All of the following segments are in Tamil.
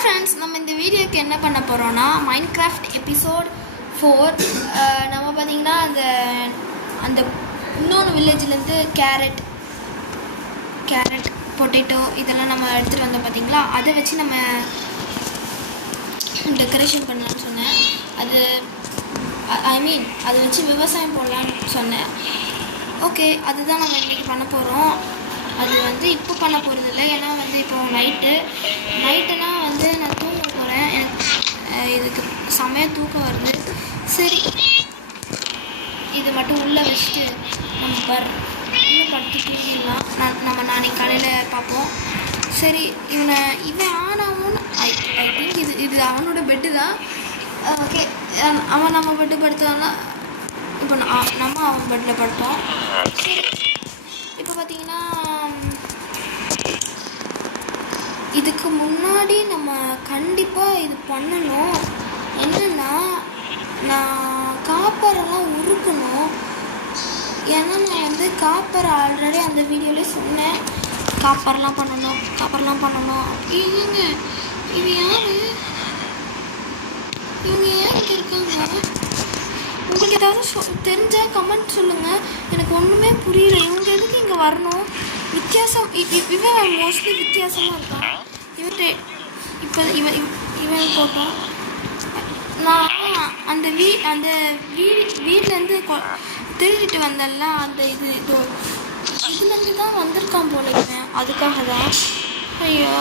ஃப்ரெண்ட்ஸ், நம்ம இந்த வீடியோக்கு என்ன பண்ண போகிறோன்னா மைன்கிராஃப்ட் எபிசோட் 4. நம்ம பார்த்திங்கன்னா அந்த இன்னொன்று வில்லேஜ்லேருந்து கேரட் பொட்டேட்டோ இதெல்லாம் நம்ம எடுத்துகிட்டு வந்தோம் பார்த்திங்களா. அதை வச்சு நம்ம டெக்கரேஷன் பண்ணலான்னு சொன்னேன். அதை வச்சு விவசாயம் போடலான்னு சொன்னேன். ஓகே, அதுதான் நம்ம இன்றைக்கி பண்ண போகிறோம். அது இப்போ பண்ண போகிறது இல்லை, ஏன்னா இப்போ நைட்டுனா நான் தூங்க போகிறேன். எனக்கு இதுக்கு செமையாக தூக்கம் வருது. சரி, இது மட்டும் உள்ளே வச்சுட்டு நம்ம உள்ளே படுத்து தூங்கிடலாம். நம்ம நாளைக்கு காலையில் பார்ப்போம். சரி, இவன் ஆனாவும் ஐ திங்க் இது அவனோட பெட்டு தான். ஓகே, அவன் நம்ம பெட்டு படுத்தான்னா இப்போ நம்ம அவன் பெட்டில் படுத்தோம். சரி, இப்போ பார்த்தீங்கன்னா இதுக்கு முன்னாடி நம்ம கண்டிப்பாக இது பண்ணணும். என்னென்னா, நான் காப்பரெல்லாம் உருக்கணும். ஏன்னா நான் காப்பர் ஆல்ரெடி அந்த வீடியோவிலே சொன்னேன். காப்பர்லாம் பண்ணணும். இவங்க யார்? இவங்க ஏன் இங்கே இருக்காங்க? உங்களுக்கு ஏதாவது தெரிஞ்சால் கமெண்ட் சொல்லுங்கள். எனக்கு ஒன்றுமே புரியல. இவங்க எதுக்கு இங்கே வரணும்? வித்தியாசம். இவன் மோஸ்ட்லி வித்தியாசமாக இருக்கான். இவன் போட்டோம். நான் அந்த வீட்டிலேருந்து திருடிட்டு வந்தேன்ல, அந்த இதுலேருந்து தான் வந்திருக்கான் போல. இவன் அதுக்காக தான். ஐயோ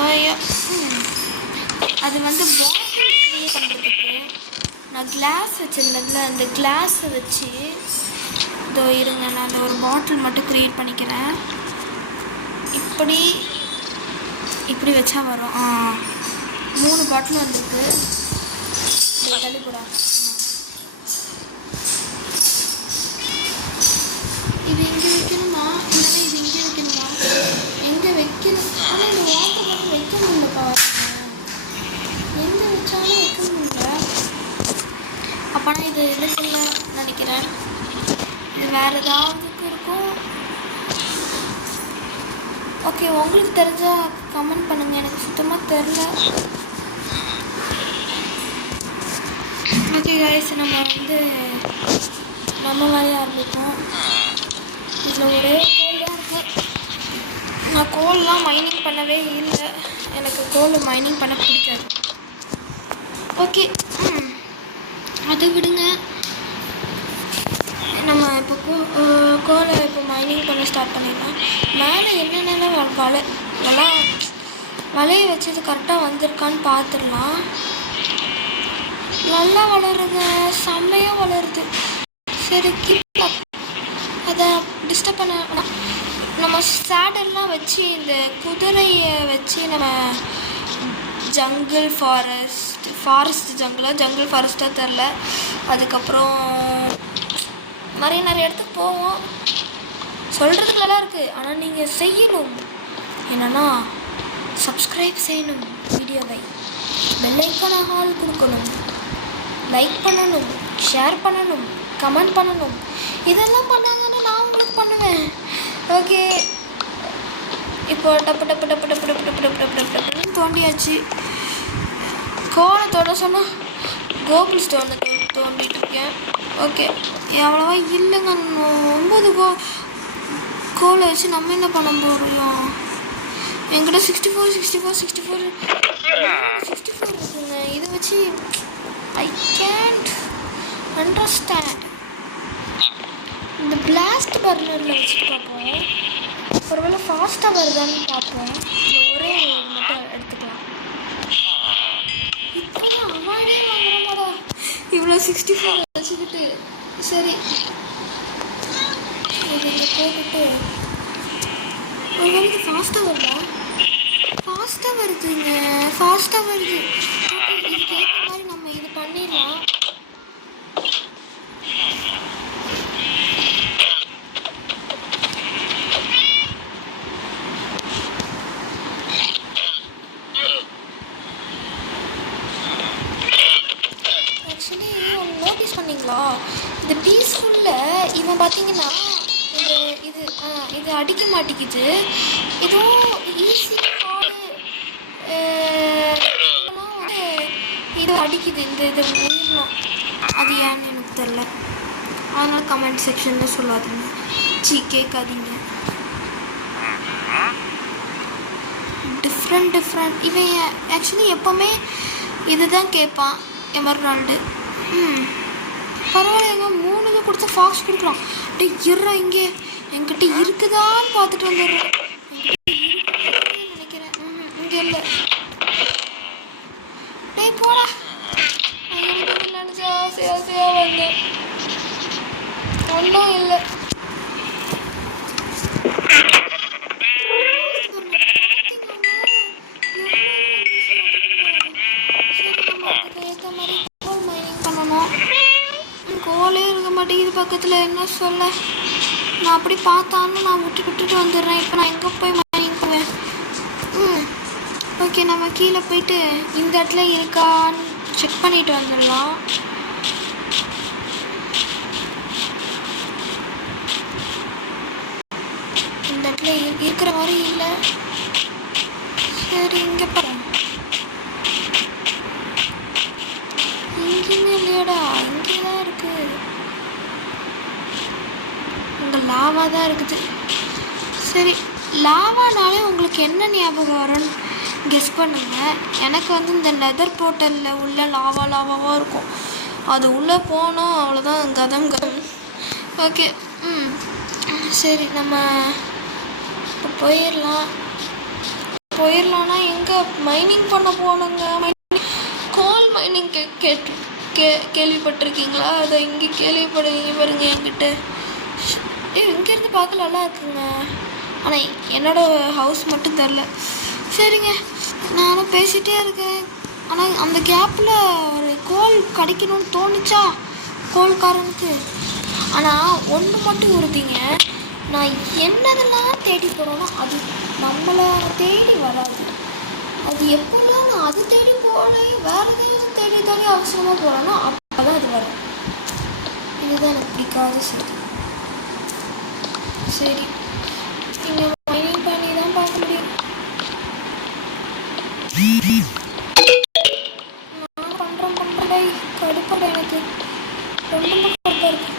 அது பாட்டில் க்ளீன் பண்ணுறதுக்கு நான் கிளாஸ் வச்சுருந்தேன்ல, அந்த கிளாஸை வச்சு இருங்க, நான் ஒரு பாட்டில் மட்டும் க்ரியேட் பண்ணிக்கிறேன். இப்படி வச்சா வரும். 3 பாட்டில் வந்திருக்கு. தள்ளிக்கூடா. இது இங்கே வைக்கணுமா? இல்லை, இது இங்கே வைக்கணுமா? எங்கே வைக்கணும்? ஆனால் இந்த வாட்டர் பாட்டில் வைக்க முடியலப்பா. எங்கே வச்சாலும் வைக்க முடியல. அப்போனா இது எதுக்குள்ள நினைக்கிறேன். இது வேறு ஏதாவதுக்கு இருக்கும். ஓகே, உங்களுக்கு தெரிஞ்சால் கமெண்ட் பண்ணுங்கள். எனக்கு சுத்தமாக தெரில. ஓகே கைஸ், நம்ம வேலையாக ஆரம்பிப்போம். இதில் ஒரே கோல் தான் இருக்கும். நான் கோல்லாம் மைனிங் பண்ணவே இல்லை. எனக்கு கோல் மைனிங் பண்ண பிடிக்காது. ஓகே, அதை விடுங்க. நம்ம இப்போ கோலை மைனிங் பண்ண ஸ்டார்ட் பண்ணிடலாம். மேலே என்னென்ன வலையை வச்சது கரெக்டாக வந்திருக்கான்னு பார்த்துடலாம். நல்லா வளருது, செம்மையாக வளருது. சரி, அதை டிஸ்டர்ப் பண்ண. நம்ம சேடெல்லாம் வச்சு இந்த குதிரையை வச்சு நம்ம ஜங்கிள் ஃபாரஸ்ட் ஜங்கிள் ஃபாரஸ்ட்டாக தெரில. அதுக்கப்புறம் நிறைய இடத்துக்கு போவோம். சொல்கிறதுக்கு நல்லா இருக்குது, ஆனால் நீங்கள் செய்யணும். என்னென்னா, சப்ஸ்கிரைப் செய்யணும், வீடியோவை பெல் ஐக்கான ஆல் கொடுக்கணும், லைக் பண்ணணும், ஷேர் பண்ணணும், கமெண்ட் பண்ணணும். இதெல்லாம் பண்ணாங்கன்னா நான் உங்களுக்கு பண்ணுவேன். ஓகே, இப்போ டப்பு தோண்டியாச்சு. கோலத்தோட சொன்னால் கோகுல் ஸ்டோன் தோண்டிட்டு இருக்கேன். ஓகே, எவ்வளவா இல்லைங்க. 9 கோலை வச்சு நம்ம என்ன பண்ண போகிறோம்? என்கிட்ட 64 இருக்குங்க. இதை வச்சு ஐ கேன்ட் அண்டர்ஸ்டாண்ட். இந்த பிளாஸ்ட் பர்னரில் வச்சுட்டு பார்ப்போம். ஒருவேளை ஃபாஸ்ட்டாக வருதான்னு பார்ப்போம். ஒரே இது மட்டும் எடுத்துக்கலாம். இப்போ அவனே வாங்குறமாடா இவ்வளோ 64 வச்சுக்கிட்டு. சரி, இது போட்டுட்டு ஒரு வேலைக்கு ஃபாஸ்ட்டாக வருதா? ஃபாஸ்ட்டாக வருதுங்க, ஃபாஸ்ட்டாக வருது. இதுக்கு ஏற்ற மாதிரி நம்ம இது பண்ணிடலாம். ஆக்சுவலி ஒன்று நோட்டீஸ் பண்ணிங்களா? இந்த பீஸ்ஃபுல்லில் இவன் பார்த்தீங்கன்னா இது அடிக்க மாட்டேங்குது. இதுவும் ஈஸி அடிக்குது இந்த இதை உயிரினம். அது ஏன்னு எனக்கு தெரில. அதனால் கமெண்ட் செக்ஷனில் சொல்லாதீங்க, கேட்காதீங்க. டிஃப்ரெண்ட் இவன் ஆக்சுவலி எப்போவுமே இதுதான் கேட்பான், எமர்னால்டு. பரவாயில்லைங்க, 3 இது கொடுத்து ஃபாஸ்ட் கொடுக்குறான். அப்படியே இருறா, இங்கே என்கிட்ட இருக்குதான்னு பார்த்துட்டு வந்துடுறேன். நினைக்கிறேன் இங்கே இல்லை. டேய் போடா, நினச்சா ஆசையாக வந்தேன், ஒன்றும் இல்லை. ஏற்ற மாதிரி கோல் மைனிங் பண்ணணும். கோலே இருக்க மாட்டேங்குது பக்கத்தில், என்ன சொல்ல. நான் அப்படி பார்த்தான்னு நான் விட்டுட்டு வந்துடுறேன். இப்போ நான் எங்கே போய் மைனிங் பண்ணுவேன்? ஓகே, நம்ம கீழே போயிட்டு இந்த இடத்துல இருக்கான்னு செக் பண்ணிட்டு வந்துடலாம். இந்த இடத்துல இருக்கிற மாதிரி இல்லை. சரி, இங்கே போகிறேன். இங்கேயுமே இல்லையாடா, இங்கே தான் இருக்குது. இங்கே லாவா தான் இருக்குது. சரி, லாவானாலே உங்களுக்கு என்ன ஞாபகம் வரும்னு கெஸ் பண்ணுங்க. எனக்கு வந்து இந்த லெதர் போர்ட்டலில் உள்ள லாவாவாக இருக்கும். அது உள்ளே போனோம், அவ்வளோதான், கதம். ஓகே, சரி, நம்ம இப்போ போயிடலாம்னா எங்கே மைனிங் பண்ண போகணுங்க? கோல் மைனிங் கேள்விப்பட்டிருக்கீங்களா? அதை இங்கே கேள்விப்படுவீங்க பாருங்க என்கிட்ட. இங்கேருந்து பார்க்க நல்லா இருக்குங்க, ஆனால் என்னோடய ஹவுஸ் மட்டும் தெரில. சரிங்க, நானும் பேசிகிட்டே இருக்கேன். ஆனால் அந்த கேப்பில் ஒரு கோல் கிடைக்கணும்னு தோணுச்சா கோல்காரனுக்கு. ஆனால் ஒன்று மட்டும் உறுதிங்க, நான் என்னதெல்லாம் தேடி போகிறேன்னா அது நம்மளை தேடி வராது. அது எப்போல்லாம் நான் அது தேடி போகிறேன், வேறு எதையும் தேடி அவசரமாக போகிறேன்னா அப்போ தான் அது வரும். இதுதான் எனக்கு பிடிக்காத சரி, நீங்கள் மைனிங் பண்ணி தான் பார்க்க முடியும். நான் பண்ணுறேன் கடுப்படை, எனக்கு ரொம்ப கடுப்பாக இருக்கு.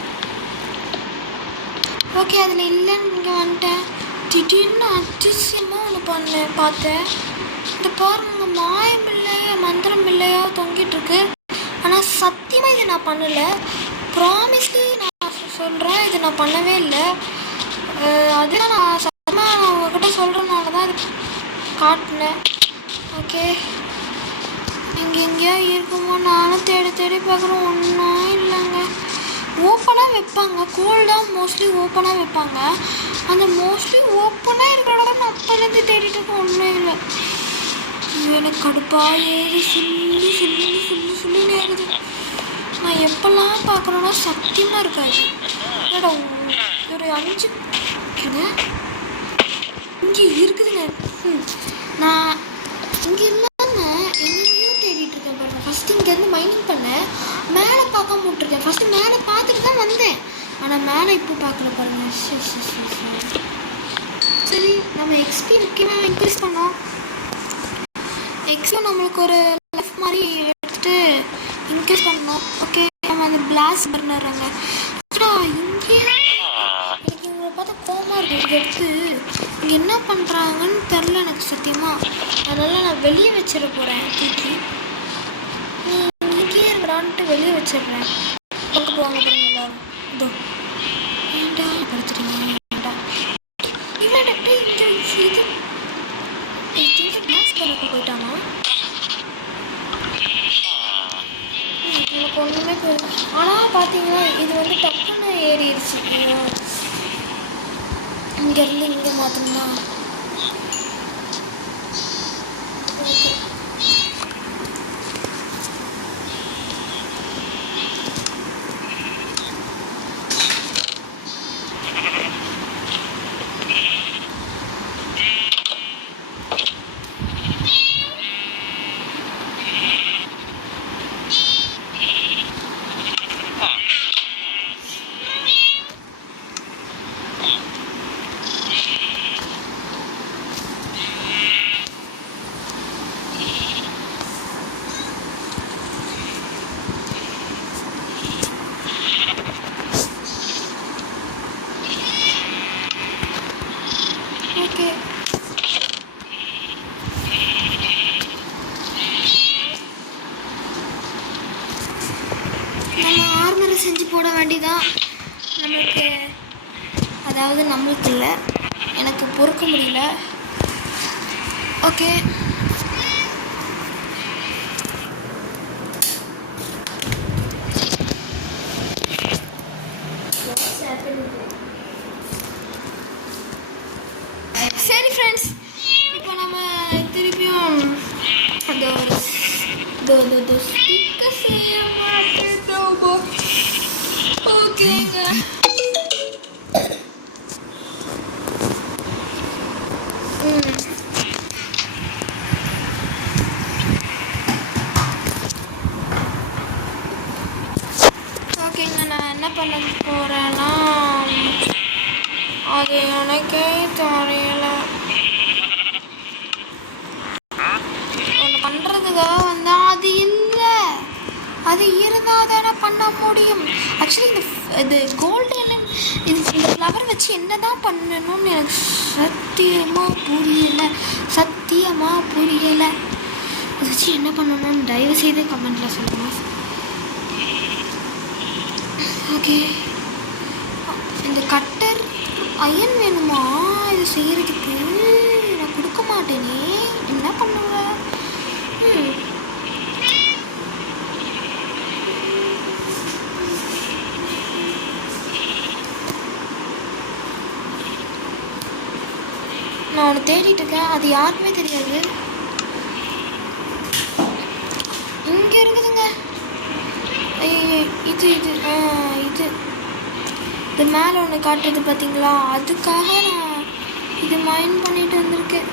ஓகே, அதில் இல்லைன்னு இங்கே வந்துட்டேன். திடீர்னு அதிசயமாக ஒன்று பார்த்தேன். இந்த பாருங்க, மாயமில்லையா மந்திரமில்லையா தொங்கிட்டுருக்கு. ஆனால் சத்தியமாக இதை நான் பண்ணலை, ப்ராமிஸ்லி நான் சொல்கிறேன், இது நான் பண்ணவே இல்லை. அதெல்லாம் நான் சத்தியமாக நான் உங்கள்கிட்ட சொல்கிறனால தான் இது காட்டினேன். ஓகே, இங்கே எங்கேயா இருக்குமோ நானும் தேடி பார்க்குறேன், ஒன்றும் இல்லைங்க. ஓப்பனாக வைப்பாங்க, கோல் தான் மோஸ்ட்லி ஓப்பனாக வைப்பாங்க. அந்த மோஸ்ட்லி ஓப்பனாக இருக்கிற இடம் நான் அப்போலேருந்து தேடிட்டு இருக்கேன், ஒன்றும் இல்லை. எனக்கு கடுப்பாக ஏறி சொல்லின்னு ஏறுது. நான் எப்போல்லாம் பார்க்குறேன்னா சத்தியமாக இருக்காது. என்னடா ஒரு 5 இங்கே இருக்குதுங்க. நான் இங்கே இல்லாமல் எங்கேயும் தேடிட்டு இருக்கேன் பாருங்க. ஃபஸ்ட்டு இங்கேருந்து மைனிங் பண்ணேன், மேலே பார்க்காம விட்டுருக்கேன். ஃபஸ்ட்டு மேலே பார்த்துட்டு தான் வந்தேன், ஆனால் மேலே இப்போ பார்க்கல பாருங்க. சரி, நம்ம எக்ஸ்பி முக்கியமாக இன்க்ரீஸ் பண்ணோம். எக்ஸ்பி நம்மளுக்கு ஒரு லைஃப் மாதிரி எடுத்துகிட்டு இன்க்ரீஸ் பண்ணணும். ஓகே, நம்ம அந்த பிளாஸ்ட் பர்னர்றாங்க. இங்கே எனக்கு இவங்களை பார்த்தா கோவமாக இருக்குது. இதை எடுத்து இங்கே என்ன பண்ணுறாங்கன்னு தெரில எனக்கு சத்தியமாக. அதனால் நான் வெளியே வச்சிட போகிறேன், தூக்கி இங்கே இருக்கிறான்ட்டு வெளியே வச்சிடுறேன். பக்கம் போவாங்க பாருங்க எல்லாரும். இதோ ஏன்டா படுத்துறீங்க, ஏன்டா இல்லைடா இது கிளாஸ் பண்ண போயிட்டானா? எனக்கு ஒன்றுமே போயிடும். ஆனால் பார்த்தீங்கன்னா இது வந்து டக்குன்னு ஏறிடுச்சு. இங்கேருந்து இங்கே மாற்றணுமா? ஓகே, செஞ்சு போட வேண்டியதான். நம்மளுக்கு அதாவது நம்மளுக்கு இல்லை, எனக்கு பொறுக்க முடியல. ஓகே சரி ஃப்ரெண்ட்ஸ், இப்போ நம்ம திருப்பியும் அந்த ஸ்டிக்கர் செய்ய மாட்டேன். ஓகேங்க, ஓகேங்க. நான் என்ன பண்ண போகிறேன்னா, அது எனக்கே தெரியல. ஒன்று பண்ணுறதுக்காக வந்தால் அது இல்லை, அது இருந்தால் தானே பண்ண முடியும். ஆக்சுவலி இது கோல்டன் இந்த ஃப்ளவர் வச்சு என்ன தான் பண்ணணும்னு எனக்கு சத்தியமாக புரியலை. அதை வச்சு என்ன பண்ணணும்னு தயவுசெய்து கமெண்ட்டில் சொல்லுங்கள். ஓகே, இந்த கட்டர் அயன் வேணுமா இது செய்கிறதுக்கு? நான் கொடுக்க மாட்டேனே, என்ன பண்ணுவேன்? நான் ஒன்று தேடிட்டு இருக்கேன், அது யாருக்குமே தெரியாது. இங்கே இருக்குதுங்க. இது மேலே ஒன்று காட்டுறது பார்த்தீங்களா? அதுக்காக நான் இது மைண்ட் பண்ணிட்டு வந்திருக்கேன்.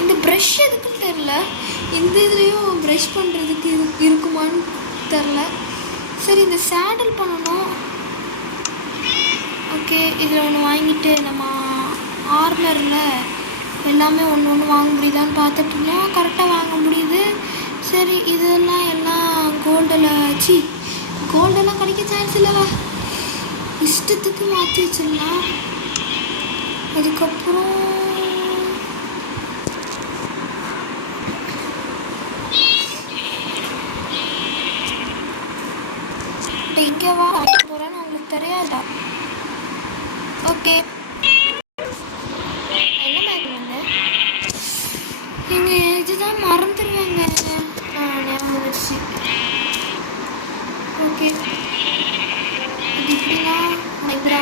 இந்த ப்ரஷ் எதுக்குன்னு தெரில, இந்த இதுலேயும் ப்ரஷ் பண்ணுறதுக்கு இருக்குமான்னு தெரில. சரி, இந்த சேண்டில் பண்ணணும். ஓகே, இதில் ஒன்று வாங்கிட்டு நம்ம ஆர்மரில் எல்லாமே ஒன்று வாங்க முடியுதான்னு பார்த்துட்டோம்னா கரெக்டாக வாங்க முடியுது. சரி, இதெல்லாம் எல்லாம் கோல்டெல்லாம் கிடைக்க சான்ஸ் இல்லைவா, இஷ்டத்துக்கு மாற்றி வச்சிடலாம். அதுக்கப்புறம் இங்கே வாங்க போகிறேன்னு உங்களுக்கு தெரியாதா? ஓகே, என்ன மாதிரி வந்து நீங்கள் இதுதான் மறந்துடுவாங்க. ஞாபகம் வச்சு. ஓகே, இது இப்படிலாம் இப்படா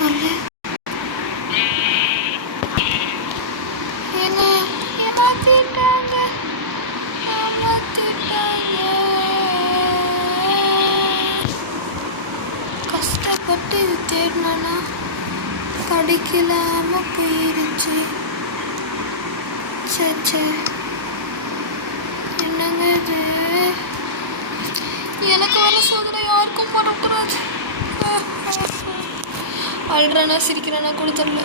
வாங்க. கஷ்டப்பட்டு இது தேடினா கிடைக்கலாம போயிடுச்சு. சரி, என்னங்க இது? எனக்கு வர சோதனை யாருக்கும் வரக்கூடாது. அழுறனா சிரிக்கிறேன்னா கூட தெரியல.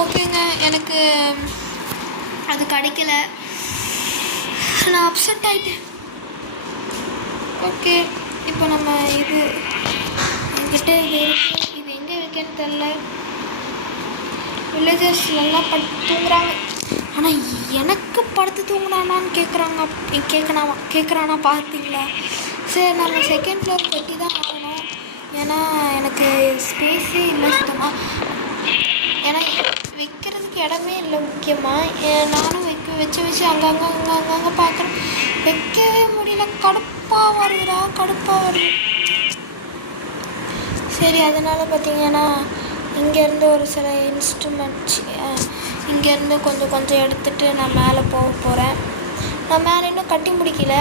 ஓகேங்க, எனக்கு அது கிடைக்கல, நான் அப்செட் ஆகிட்டேன். ஓகே, இப்போ நம்ம இது என்கிட்ட இது இருக்குது, இது எங்கே வைக்கன்னு தெரில. வில்லேஜர்ஸ் எல்லாம் படுத்து தூங்குறாங்க, ஆனால் எனக்கு படுத்து தூங்குறானான்னு கேட்குறானா பார்த்தீங்களா? சரி, நம்ம செகண்ட் ஃப்ளோர் கட்டி தான் ஆகணும். ஏன்னா எனக்கு ஸ்பேஸே இல்லை சுத்தமாக. ஏன்னா வைக்கிறதுக்கு இடமே இல்லை முக்கியமாக. நானும் வச்சு அங்கங்கே பார்க்குறேன், வைக்கவே முடியல. கடுப்பாக வருது. சரி, அதனால் பார்த்தீங்கன்னா இங்கேருந்து ஒரு சில இன்ஸ்ட்ருமெண்ட்ஸ் இங்கேருந்து கொஞ்சம் எடுத்துகிட்டு நான் மேலே போக போகிறேன். நான் மேலே இன்னும் கட்டி முடிக்கல,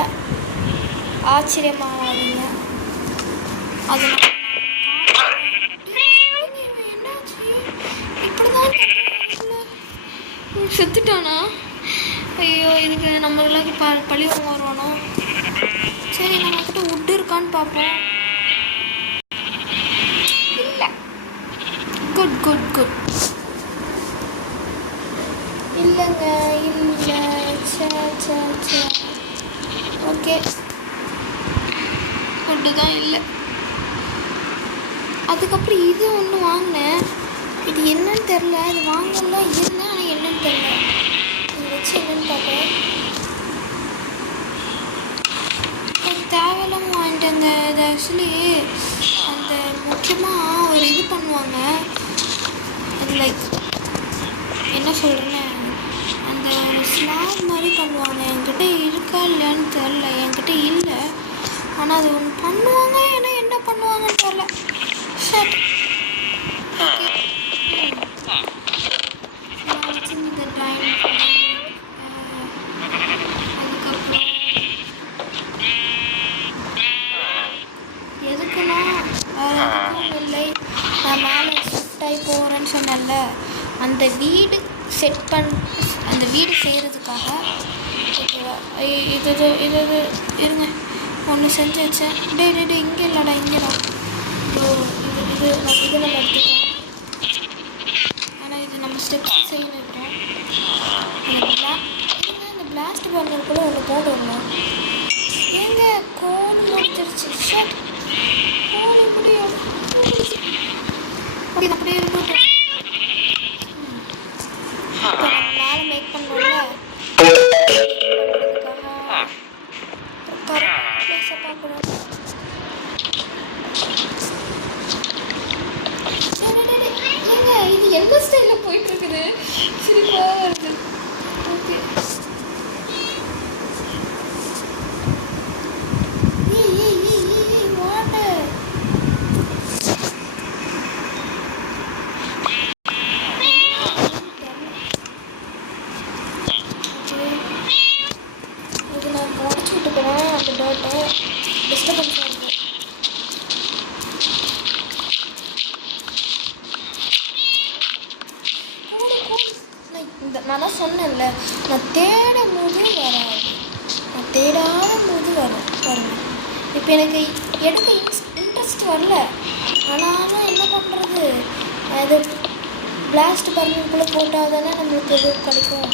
ஆச்சரியமாகாதீங்க. அதனால் என்னாச்சு இப்படிதான் செத்துட்டானா? ஐயோ, இதுக்கு நம்மளாக்கு பழி வாங்க வருவானோ? சரி, நம்மக்கிட்ட உட்டு இருக்கான்னு பார்ப்போம். இல்லை, குட் இல்லைங்க, இல்லை. சே ஓகே, உட்டு தான் இல்லை. அதுக்கப்புறம் இது ஒன்று வாங்கினேன், இது என்னன்னு தெரில. அது வாங்கலாம் இருந்தேன், ஆனால் என்னன்னு தெரில. இது வச்சு என்னன்னு பார்ப்பேன். தேவையில்லாமல் வாங்கிட்டேங்க. இது ஆக்சுவலி அந்த முக்கியமாக ஒரு இது பண்ணுவாங்க, அது லைக் என்ன சொல்கிறேன்னு, அந்த ஒரு ஸ்லாப் மாதிரி பண்ணுவாங்க. என்கிட்ட இருக்கா இல்லையான்னு தெரில, என்கிட்ட இல்லை. ஆனால் அது ஒன்று பண்ணுவாங்க, ஏன்னா என்ன பண்ணுவாங்கன்னு தெரில. ஷட் இந்த டைம் அதுக்கப்புறம் எதுக்குன்னா வேறு எதுக்கும் இல்லை. நான் மேலே ஷிஃப்ட் ஆகி போகிறேன்னு சொன்னேன்ல, அந்த வீடு அந்த வீடு செய்கிறதுக்காக. ஓகேவா? இது இருங்க, ஒன்று செஞ்சு வச்சேன். டே இங்கே இல்லைடா, இங்கேடா. இது நம்ம எடுத்துக்கலாம். ஆனால் இது நம்ம ஸ்டெப்ஸ் செய்யணும். இந்த பிளாஸ்ட் பர்னருக்குள்ளே ஒன்று போட்டுடணும். எங்க கோடு முடிச்சிருச்சு. ஷட் கோடு முடியும். இது அப்படியே இருக்கட்டும். இப்போ நம்ம மேலே மேக் பண்ணுறோம்ல, பார்க்கணும். ஏங்க இது எந்த ஸ்டைலில் போயிட்டுருக்குது, சிரிப்பாக வருது. ஓகே வாட்டர் இது நான் உடச்சி விட்டுக்கிறேன். அந்த டோட்டை டிஸ்டர்பன்ஸ் ஆகுது. நான் தான் சொன்னேன்ல, நான் தேடும் போது வராது, நான் தேடாத போது வரும். இப்போ எனக்கு எடுக்க இன்ட்ரெஸ்ட் வரல. ஆனாலும் என்ன பண்ணுறது, அது பிளாஸ்ட் பர்னருக்குள்ளே போட்டால் தானே நம்மளுக்கு இது கிடைக்கும்.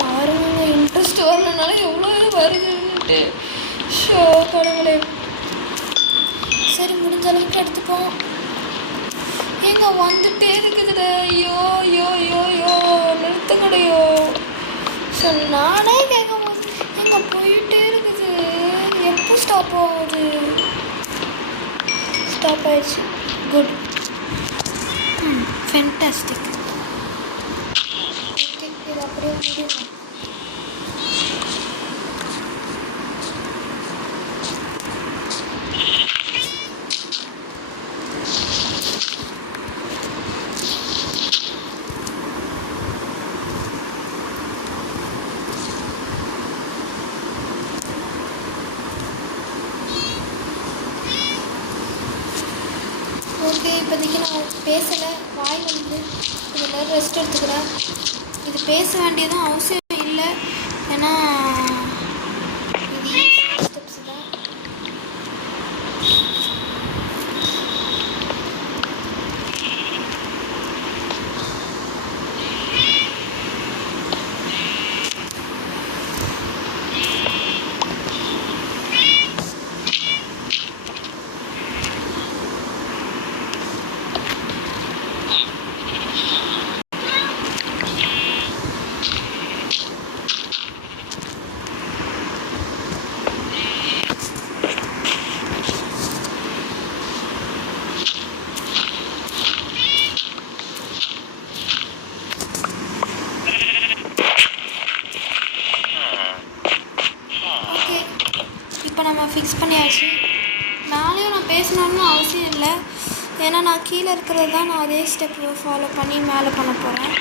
பாருங்க, இன்ட்ரெஸ்ட் வரலனால எவ்வளோ வருதுன்னுட்டு. ஷோ கடவுளே. சரி, முடிஞ்ச அளவுக்கு எடுத்துப்போம். எங்க வந்துட்டே இருக்குதுடா. ஐயோ நிறுத்துங்கடையோ. ஸோ நானே கேட்கும் போது எங்க போயிட்டே இருக்குது. எப்போ ஸ்டாப் ஆகுது? ஸ்டாப் ஆயிடுச்சு. குட். ஃபேன்டாஸ்டிக். ஓகே, இது அப்படியே முடியும். ஓகே, இப்போதைக்கு நான் பேசலை, வாய் வந்து கொஞ்ச நேரம் ரெஸ்ட் எடுத்துக்கிறேன். இது பேச வேண்டியதும் அவசியம் இல்லை, ஏன்னா இது ஸ்டெப்ஸ் தான். நம்ம ஃபிக்ஸ் பண்ணியாச்சு. மேலேயும் நான் பேசணும்னு அவசியம் இல்லை, ஏன்னா நான் கீழே இருக்கிறது தான் நான் அதே ஸ்டெப் ஃபாலோ பண்ணி மேலே பண்ண போகிறேன்.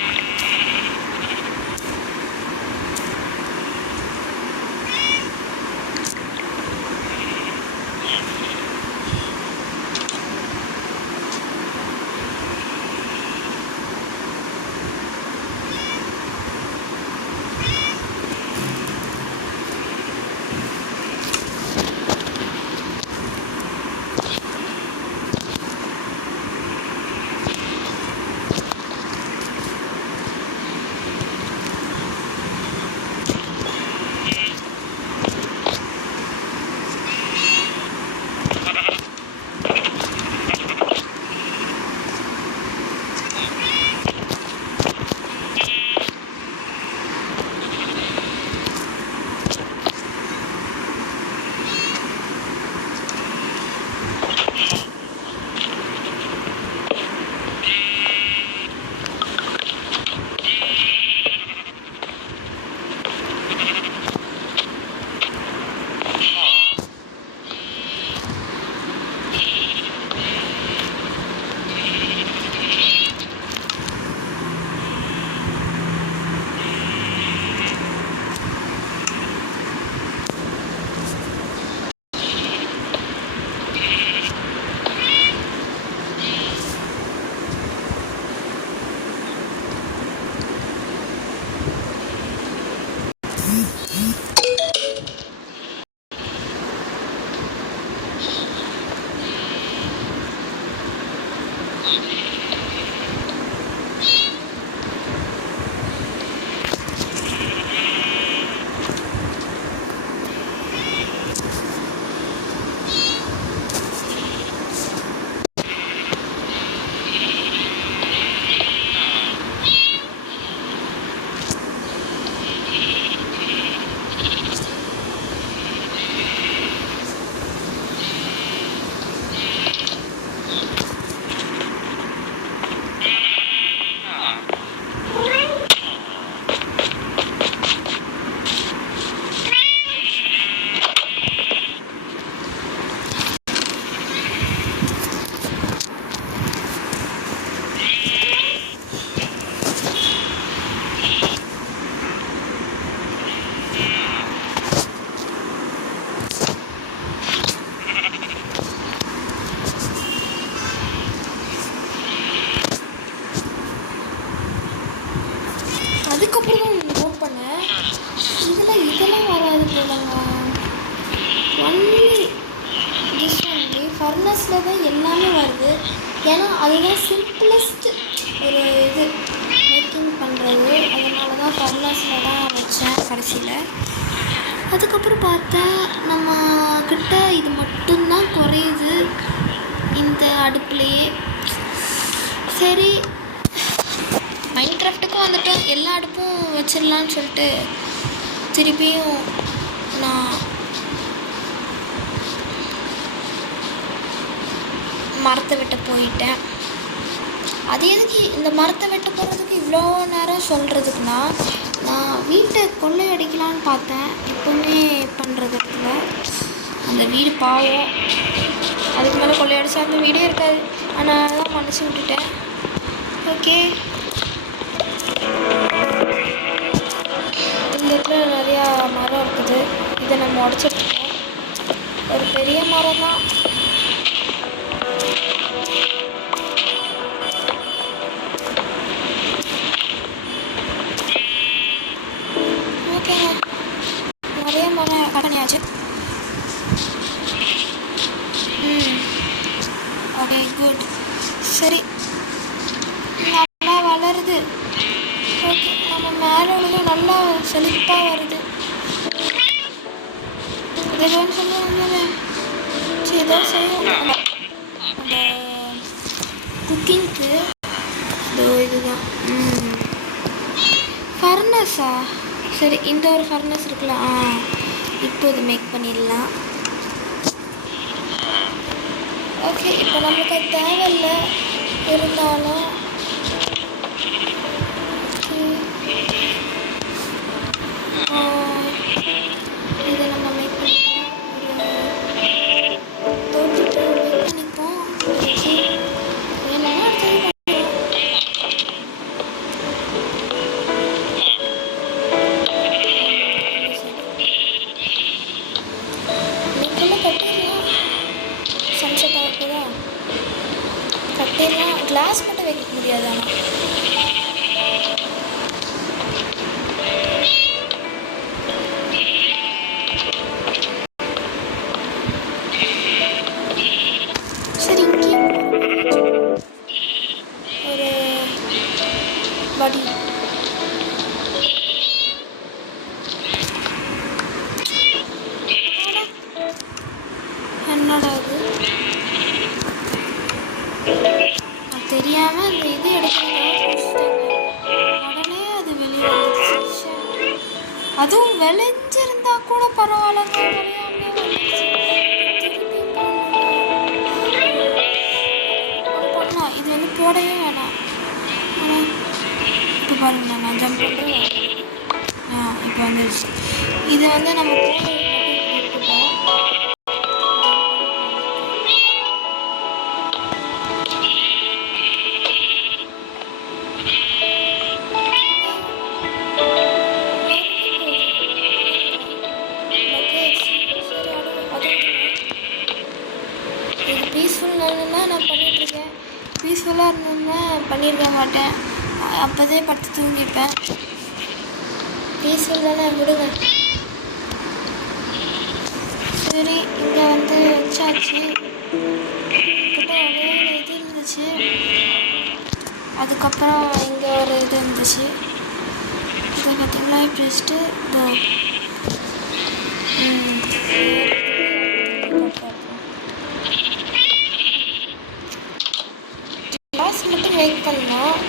அதுக்கப்புறம் தான் நோட் பண்ணேன், இதெல்லாம் வராது போலங்க. ஒன்லி திஸ் ஒன்லி ஃபர்னஸில் தான் எல்லாமே வருது. ஏன்னா அதுதான் சிம்பிளஸ்ட் ஒரு இது மேக்கிங் பண்ணுறது. அதனால தான் ஃபர்னஸில் தான் வச்சேன் கடைசியில். அதுக்கப்புறம் பார்த்தா நம்ம கிட்ட இது மட்டும்தான் குறையுது இந்த அடுப்புலையே. சரி, மைன்கிராஃப்ட்டுக்கும் வந்துட்டோம், எல்லா அடுப்பும் வச்சிடலான்னு சொல்லிட்டு திருப்பியும் நான் மரத்தை வெட்ட போயிட்டேன். அது எதுக்கு இந்த மரத்தை வெட்ட போகிறதுக்கு இவ்வளோ நேரம் சொல்கிறதுக்குன்னா, நான் வீட்டை கொள்ளையடிக்கலான்னு பார்த்தேன். எப்போவுமே பண்ணுறதுக்குள்ள அந்த வீடு பாவம், அதுக்கு மேலே கொள்ளையடிச்சா அந்த வீடே இருக்காது. அதனால தான் மன்னிச்சு விட்டுட்டேன். ஓகே, இந்த இடத்துல நிறையா மரம் இருக்குது. இதை நம்ம உடச்சிட்ருக்கோம். ஒரு பெரிய மரம் தான். ஓகேங்க, நிறைய மரம் கட் பண்ணியாச்சு. Okay, good. சரி, நல்லா வளருது. ஓகே, நம்ம மேலே உள்ளது நல்லா செழிப்பாக வருது. இதுன்னு சொல்லுவாங்க, சரி ஏதோ செய்வோம் அந்த குக்கிங்க்கு. இதுதான் ஃபர்னஸா? சரி, இந்த ஒரு ஃபர்னஸ் இருக்குல்ல, இப்போ இது மேக் பண்ணிடலாம். ஓகே, இப்போ நம்மளுக்கு அது தேவையில்லை, இருந்தாலும் இதை நம்ம மேக் பண்ணிப்போம். ஒரு தோட்டத்தை மேக் பண்ணிப்போம். வேணும்னா அடுத்தது கட்டிடலாம். சன்செட் ஆகுதா? கட்டிடலாம். கிளாஸ் மட்டும் வைக்க முடியாது. ஆனால் சரி, இங்கேயும் ஒரு வடி. என்னடா அது? தெரியாமல் அந்த இது எடுக்கிறதா உடனே அது வெளியே வந்துடுச்சு. அதுவும் விளைஞ்சிருந்தா கூட பரவாயில்லங்க, பண்ணலாம். இது வந்து போடவே வேணாம். ஆனால் இப்போ பாருங்க, நான் ஜம்ப் பண்ணுறேன். இப்போ வந்துடுச்சு. இது வந்து நம்ம போட பீஸ்ஃபுல்லாக நான் பண்ணிகிட்ருக்கேன். பீஸ்ஃபுல்லாக இருந்ததுன்னா பண்ணியிருக்க மாட்டேன், அப்போதே படுத்து தூங்கிப்பேன். பீஸ்ஃபுல்லாக விடுங்க. சரி, இங்கே வந்து வச்சாச்சு. கிட்ட ஒரே இது இருந்துச்சு, அதுக்கப்புறம் இங்கே ஒரு இது இருந்துச்சு. இதை பார்த்தீங்களா? இப்படி வச்சுட்டு இதோ கிளாஸ் மட்டும் வெயிட் பண்ணலாம்.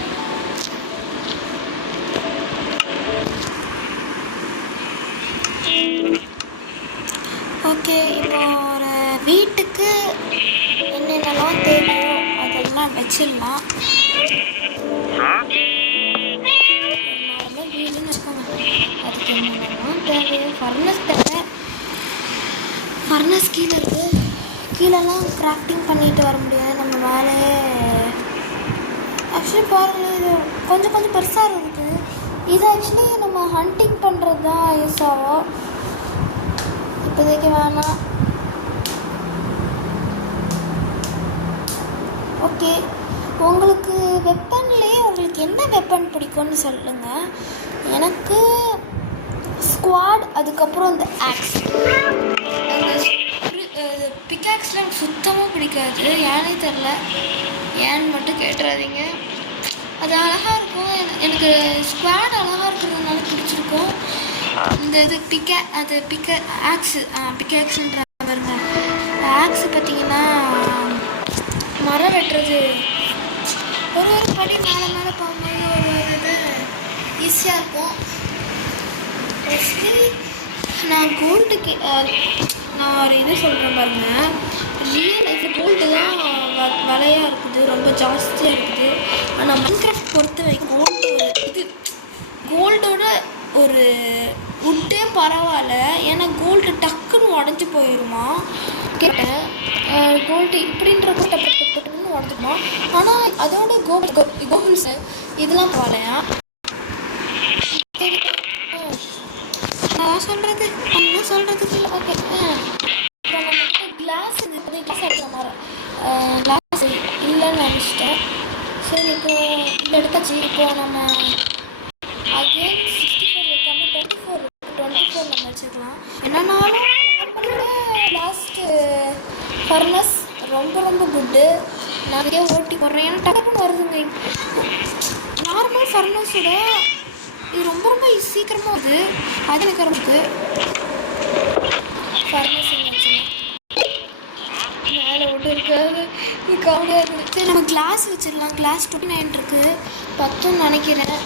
ஓகே, இப்போ ஒரு வீட்டுக்கு என்னென்னலாம் தேவையோ அதெல்லாம் வச்சிடலாம். நார்மல் வீடுன்னு வச்சுக்கோங்க. அதுக்கு என்னென்னலாம் தேவையோ ஃபர்னஸ் தேவை. ஃபர்னஸ் கீழே இருக்குது. கீழெல்லாம் கிராஃப்டிங் பண்ணிட்டு வர முடியாது, நம்ம வேலையே. ஆக்சுவலி பாருங்கள், இது கொஞ்சம் கொஞ்சம் பெருசாக இருக்குது. இது ஆக்சுவலி நம்ம ஹண்டிங் பண்ணுறது தான் யூஸ் ஆகும். இப்போதைக்கு வேணாம். ஓகே, உங்களுக்கு வெப்பன்லேயே உங்களுக்கு என்ன வெப்பன் பிடிக்கும்னு சொல்லுங்கள். எனக்கு ஸ்குவாட், அதுக்கப்புறம் இந்த ஆக்ஸ், அந்த பிக்காக்ஸில் எனக்கு சுத்தமாக பிடிக்காது. ஏன்னே தெரில, ஏன்னு மட்டும் கேட்டுறாதீங்க. அது அழகாக இருக்கும். எனக்கு ஸ்குவாட் அழகாக இருக்கிறதுனால பிடிச்சிருக்கும். இந்த இது பிக்காக்ஸுன்ற பாருங்க. ஆக்ஸு பார்த்திங்கன்னா மரம் வெட்டுறது ஒரு படி மேலே மேலே போகும்போது ஒரு இது ஈஸியாக இருக்கும். நான் கோல்டுக்கு நான் ஒரு இது சொல்கிறேன் பாருங்கள். ரியல் லைஃப்பில் கோல்டு தான் விலையாக இருக்குது, ரொம்ப ஜாஸ்தியாக இருக்குது. ஆனால் மைன்கிராஃப்ட் பொறுத்த வரைக்கும் கோல்டோட ஒரு உட்டே பரவாயில்ல. ஏன்னா கோல்டு டக்குன்னு உடஞ்சி போயிடுமா கேட்டேன். கோல்டு இப்படின்ற டக்குன்னு உடஞ்சிக்குமா. ஆனால் அதோட கோல்ட்ஸு இதெல்லாம் பரவாயில்லையா. நான் சொல்கிறது ஒன்றும் சொல்கிறதுக்கு இல்லை. ஓகே, இப்போ நம்ம கிளாஸ் கிளாஸ் எடுக்கிற மாதிரி கிளாஸ் இல்லைன்னு நினச்சிட்டேன். சரி, இப்போது இந்த எடுத்தாச்சு. இப்போது நம்ம அகெயின் 64 வைக்காமல் 24 நம்ம வச்சுக்கலாம். என்னன்னாலும் லாஸ்ட்டு ஃபர்னஸ் ரொம்ப குட்டு. நிறைய ஓட்டி போடுறேன். ஏன்னா டக்குன்னு வருதுங்க. நார்மல் ஃபர்னஸோட இது ரொம்ப சீக்கிரமாக வருது. அது எனக்கு ரொம்ப ஃபர்னஸ் மேலே விட்டு இருக்காது, கவலையாக. சரி, நம்ம கிளாஸ் வச்சிடலாம். கிளாஸ் 29 இருக்குது, 10ன்னு நினைக்கிறேன்.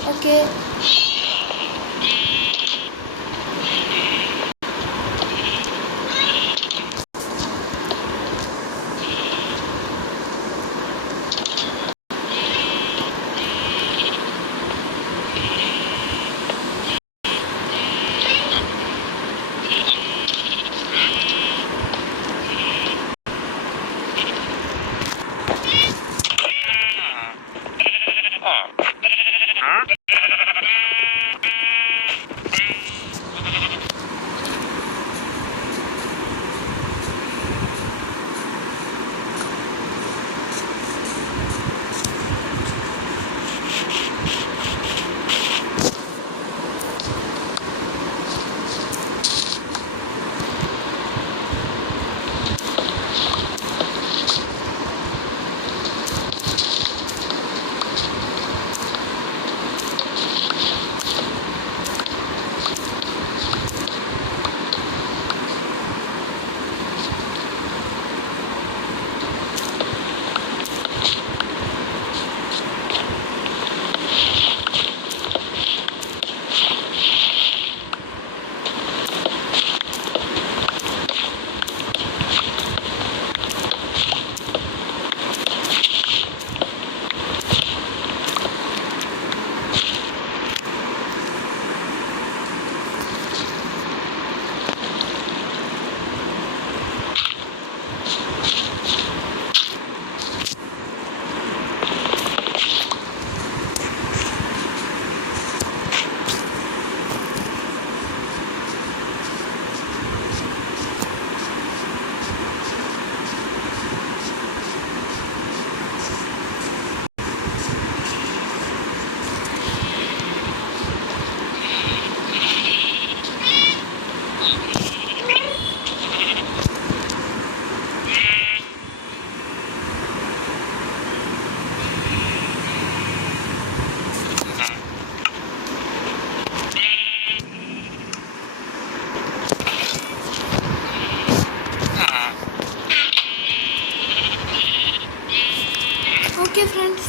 ஓகே, ஃப்ரெண்ட்ஸ்,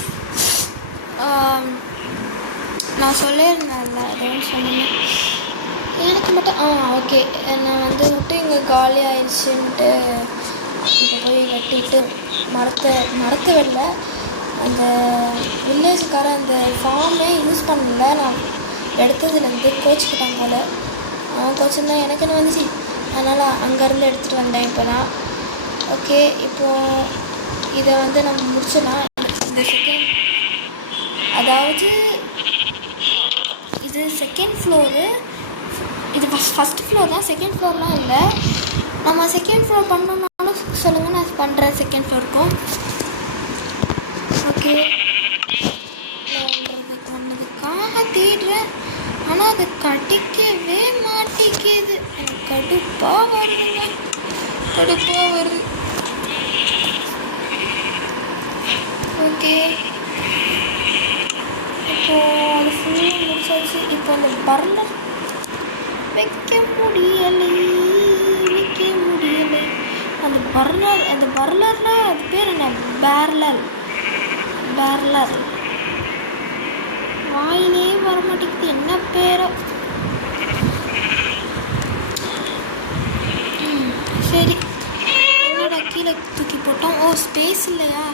நான் சொல்லியிருந்தேன்ல, அதான் சொன்னேன். எனக்கு மட்டும் ஓகே, நான் வந்து விட்டு இங்கே காலி ஆயிடுச்சுன்ட்டு இப்போ போய் வெட்டிட்டு மரத்தை வெல்ல அந்த வில்லேஜுக்கார அந்த ஃபார்மே யூஸ் பண்ணல. நான் எடுத்ததுலேருந்து கோச்சிக்கிட்டாங்க போல். அவன் கோச்சிருந்தா எனக்கு என்ன வந்துச்சு, அதனால் அங்கேருந்து எடுத்துகிட்டு வந்தேன் இப்போ தான். ஓகே, இப்போது இதை வந்து நம்ம முடிச்சிடலாம். இந்த செகண்ட், அதாவது இது செகண்ட் ஃப்ளோரு, இது ஃபஸ்ட் ஃப்ளோர் தான், செகண்ட் ஃப்ளோர்லாம் இல்லை. நம்ம செகண்ட் ஃப்ளோர் பண்ணணுன்னாலும் சொல்லுங்கள், நான் பண்ணுறேன் செகண்ட் ஃப்ளோருக்கும். ஓகே. ஆனால் அது கடிக்கவே மாட்டேங்குது. எனக்கு கடுப்பாக வருதுங்க, கடுப்பாக வருது. ஓகே, இப்போ அது ஃபுல்லாக முடிச்சாச்சு. இப்போ அந்த பர்னர் வைக்க முடியலை. அந்த பர்னரில் அது பேர் என்ன? பேர்லர் வாயிலே வர மாட்டேங்குது. என்ன பேரோ? சரி, என்னோட கீழே தூக்கி போட்டோம். ஓ, ஸ்பேஸ் இல்லையா?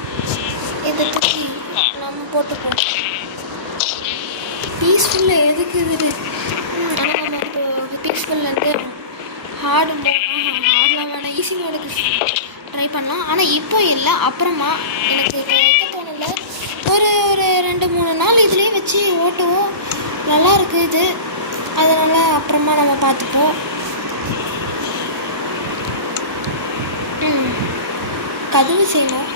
இதை தூக்கி நம்ம போட்டுப்போம். பீஸ்ஃபுல்லாக எதுக்கு இது? ஆனால் நம்ம இப்போ பீஸ்ஃபுல்லேருந்து ஹார்டெலாம் வேணாம், ஈஸி மோடுக்கு ட்ரை பண்ணலாம். ஆனால் இப்போ இல்லை, அப்புறமா எனக்கு இப்போ வைக்க தோணல. ஒரு 2-3 நாள் இதுலேயே வச்சு ஓட்டுவோம். நல்லா இருக்குது இது, அதனால் அப்புறமா நம்ம பார்த்துப்போம். கதவு செய்யணும்.